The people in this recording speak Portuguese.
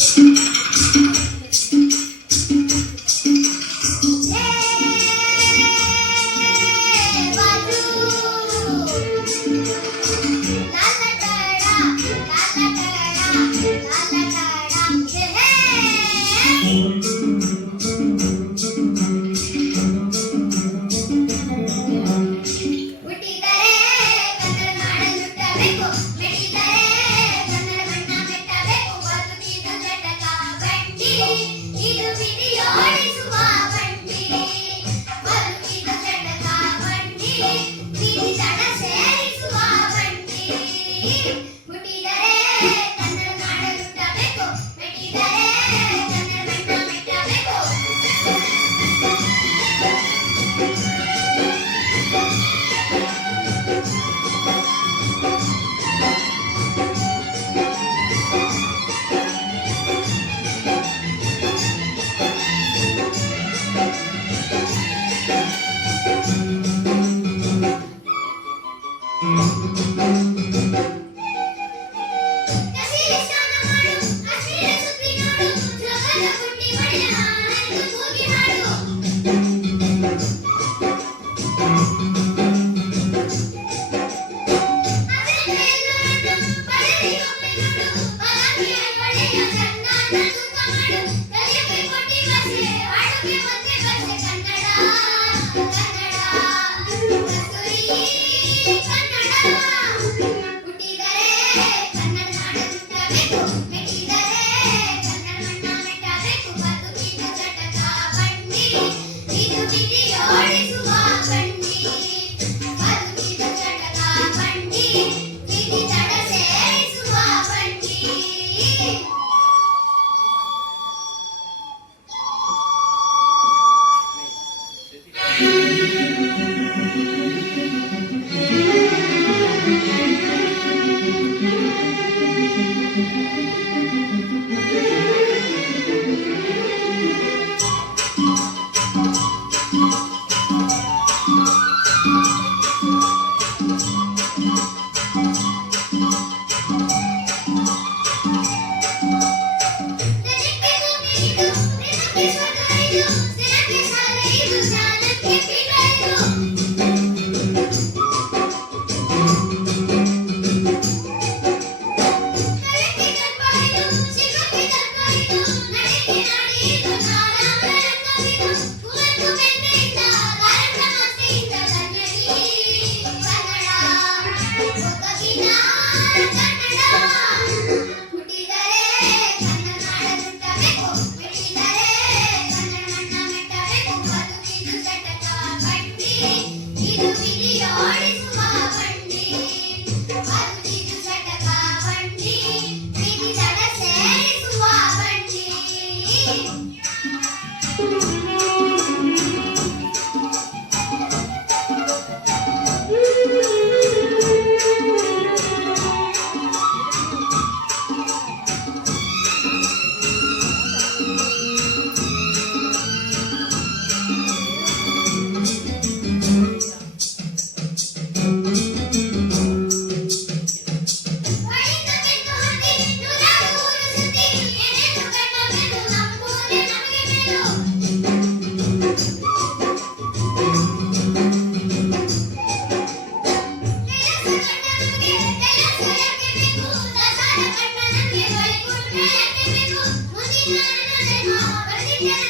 noite. Yeah.